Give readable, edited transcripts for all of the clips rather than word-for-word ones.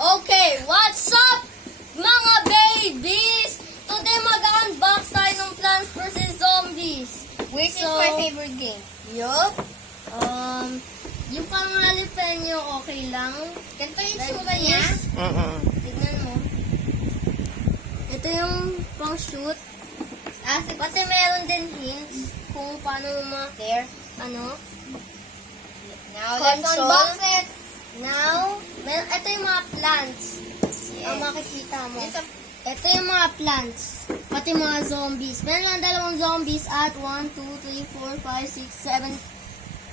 Okay, what's up, mga babies? Today mag-unbox tayo ng Plants vs. Zombies. Which is my favorite game. Yup. Yung pang-jalapeno, okay lang. Ganito yung tsura niya. Tignan mo. Ito yung pang-shoot. Pati meron din hints kung paano ma-care. Now, let's Console. unbox it. Now, ito yung mga plants. Ang makikita mo. Ito yung mga plants. Pati mga zombies. Meron lang dalawang zombies at 1, 2, 3, 4, 5, 6, 7,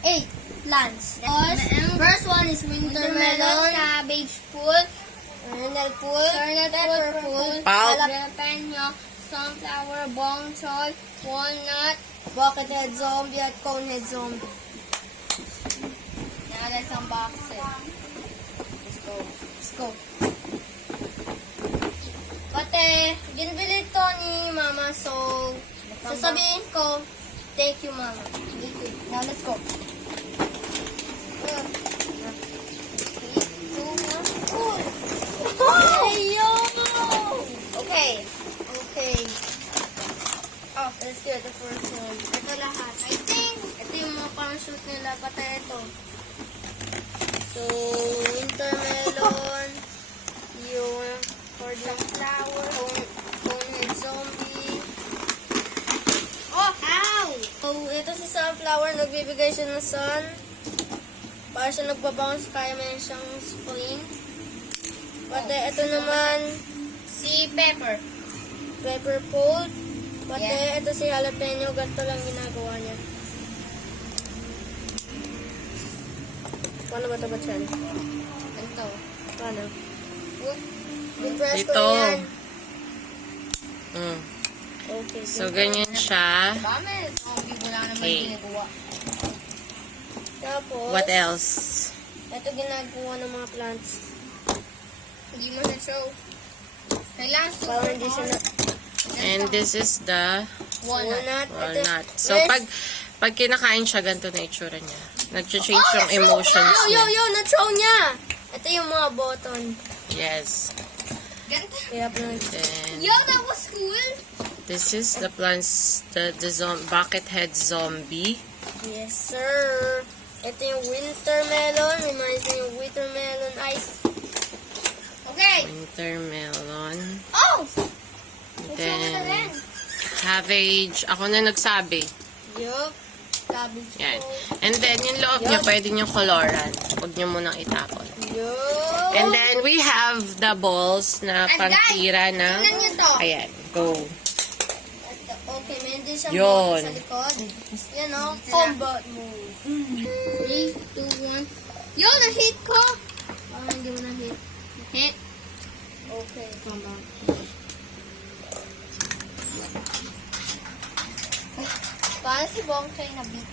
8 plants. First one is winter melon, cabbage pool, kernel pool, pepper pool, Pulp. jalapeno, sunflower, bong choy, walnut. buckethead zombie at conehead zombie. Now, let's unbox it. Let's go. Let's go. Pati, binili to ni Mama, so sasabihin ko, thank you, Mama. Thank you. Now, let's go. 3, 2, 1, go! Hey, yo! Okay. Okay. Oh, let's get the first one. Ito lahat. I think, ito yung mga pang-shoot nila. Pati ito. So, winter melon, yung cordon flower, conehead zombie. Oh, ow! So, ito si sunflower, nagbibigay siya ng sun. Para siya nagbabounce, kaya may siyang spring. Pati ito naman, Si Pepper. pepper pot. Pati Yeah. ito si jalapeno, ganito lang ginagawa niya. Paano ba ito ba dyan? Ito. Paano? I-press ko Ito. yan. Mm. Okay. So, ganyan siya. Dami. Zombie, wala naman Okay. ginagawa. Tapos, What else? ito ginagawa ng mga plants. Hindi mo na-show. Kailangan super Parang hindi siya na... And this is the Walnut. walnut. So, Yes. pag kinakain siya, ganito na itsura niya. Nag-change yung na-throw emotions niya. niya. Na-throw niya! Ito yung mga button. Yes. Ganito. Kaya pa Then, Yo, that was cool. this is the plants, the buckethead zombie. Yes, sir. Ito yung winter melon. Reminds me yung winter melon ice. Okay. Winter melon. Oh! Then, cabbage. Ako na nagsabi. Yup. Cabbage Yan. ko. And then, yung loob niya, pwede nyo koloran. Huwag nyo munang itapon. Yup. And then, we have the balls na And pantira guys, ng... tingnan nyo to. Ayan, go. Okay, may hindi siyang Yun. button sa likod. Yan o. Combat move. 3, 2, 1. Yo, na-hit ko. Parang hindi mo na-hit. Hit. Okay. Parang si Bong Choy na beat.